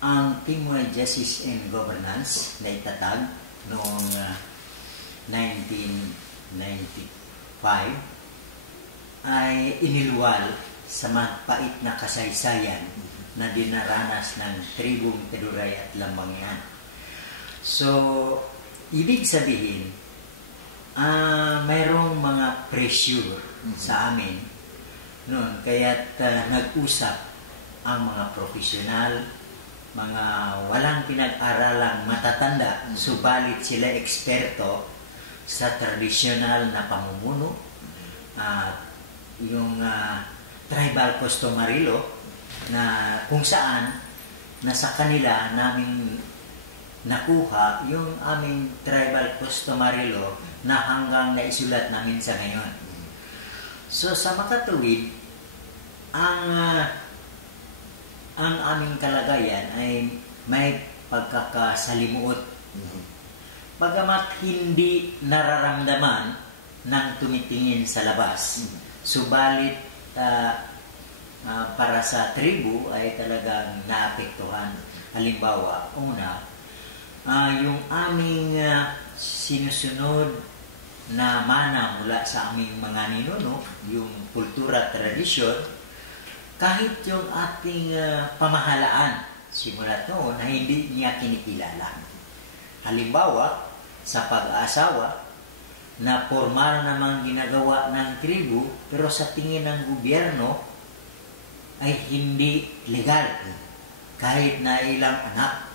Ang Timor Justice and Governance na itatag noong 1995 ay iniluwal sa mapait na kasaysayan na dinaranas ng tribong Peduray at Lambangian. So, ibig sabihin, mayroong mga pressure sa amin noon, kaya't nag-usap ang mga profesional, mga walang pinag-aralang matatanda, subalit sila eksperto sa tradisyonal na pamumuno, yung tribal customary law, na kung saan nasa kanila namin nakuha yung aming tribal customary law na hanggang naisulat namin sa ngayon. So sa makatuwid, ang aming kalagayan ay may pagkakasalimuot. Bagamat hindi nararamdaman ng tumitingin sa labas. Subalit para sa tribu ay talagang naapektuhan. Halimbawa, una, yung aming sinusunod na mana mula sa aming mga ninuno, yung kultura, tradisyon, kahit yung ating pamahalaan simula noon na hindi niya kinikilala. Halimbawa, sa pag-aasawa, na formal namang ginagawa ng tribu, pero sa tingin ng gobyerno ay hindi legal. Kahit na ilang anak.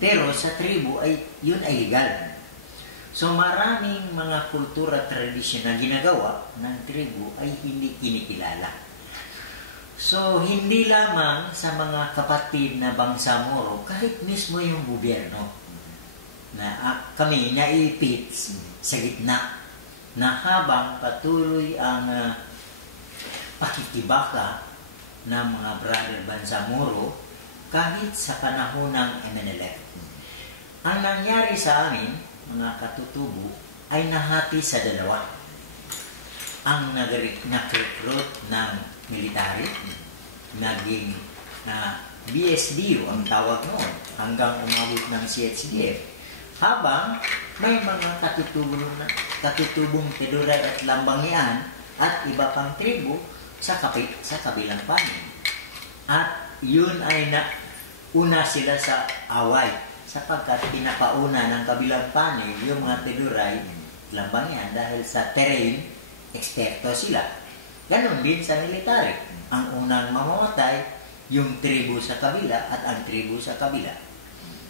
Pero sa tribu ay yun ay legal. So maraming mga kultura tradisyon na ginagawa ng tribu ay hindi kinikilala. So hindi lamang sa mga kapatid na Bangsamoro, kahit mismo yung gobyerno na kami naipit sa gitna na habang patuloy ang pakikibaka ng mga brother Bangsamoro kahit sa panahon ng MNLF. Ang nangyari sa amin, mga katutubo, ay nahati sa dalawa. Ang nag-recruit ng military, naging BSDU ang tawag noon, hanggang umabot ng CHDF. Habang may mga katutubong Peduray at Lambangian at iba pang tribu sa kabilang panig. At yun ay una sila sa away, sapagkat pinapauna ng kabilang panig yung mga Peduray, Lambangian, dahil sa terrain, eksperto sila. Ganon din sa military. Ang unang mamamatay, yung tribu sa kabila at ang tribu sa kabila.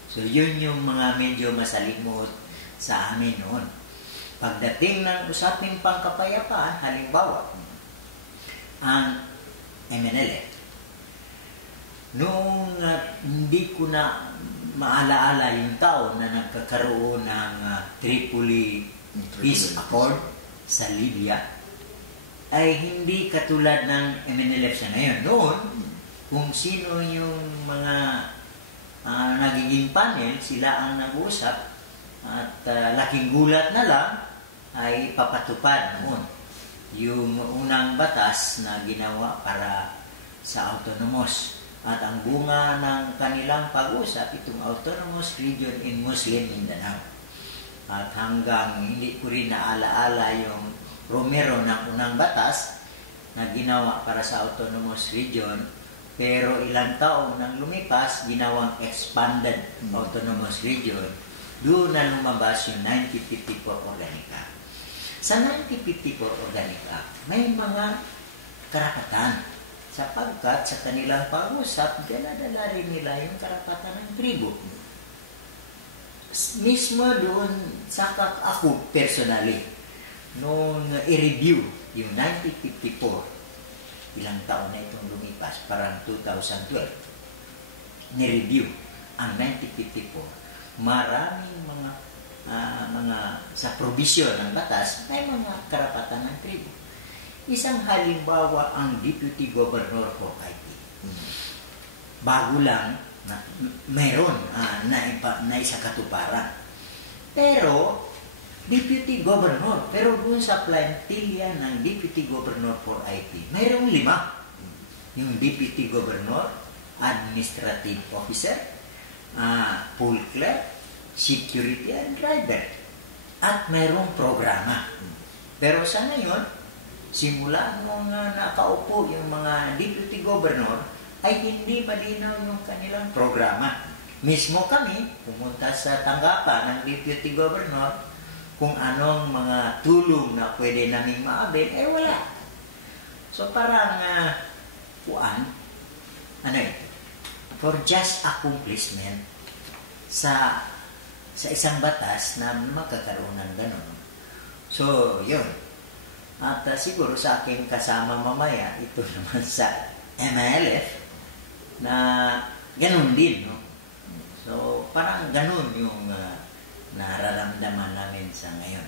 So yun yung mga medyo masalimot sa amin noon. Pagdating ng usaping pangkapayapaan, halimbawa, ang MNLF, noong hindi ko na maalaala yung taon na nagkakaroon ng Tripoli Peace Accord sa Libya, ay hindi katulad ng MNLF sa ngayon. Noon, kung sino yung mga nagiging panel, sila ang nag-uusap at laking gulat na lang ay papatupad noon yung unang batas na ginawa para sa autonomous. At ang bunga ng kanilang pag-usap, itong Autonomous Region in Muslim Mindanao. At hanggang hindi ko rin naalaala yung Romero ng unang batas na ginawa para sa Autonomous Region, pero ilang taon nang lumipas, ginawang Expanded Autonomous Region. Doon na lumabas yung 1954 Organica. Sa 1954 Organica, may mga karapatan sapagkat sa kanilang pag-usap, dala-dala rin nila yung karapatan ng tribu. Mismo doon, sakak ako personally, nung i-review yung 1954, ilang taon na itong lumipas, parang 2012, ni-review ang 1954, maraming mga sa provision ng batas, may mga karapatan ng tribu. Isang halimbawa ang Deputy Governor for IT. Bago lang, mayroon na isa katuparan. Pero, Deputy Governor, pero dun sa plantilla ng Deputy Governor for IT, mayroong 5. Yung Deputy Governor, Administrative Officer, pool clerk, security and driver. At mayroong programa. Pero sa ngayon, simula nung nakaupo yung mga deputy governor, ay hindi malinaw yung kanilang programa. Mismo kami, pumunta sa tanggapan ng deputy governor, kung anong mga tulong na pwede naming maabil, wala. So parang, for just accomplishment sa isang batas na magkakaroon ng gano'n. So, yun. At siguro sa aking kasama mamaya, ito naman sa MLF, na gano'n din, no? So, parang gano'n yung nararamdaman namin sa ngayon.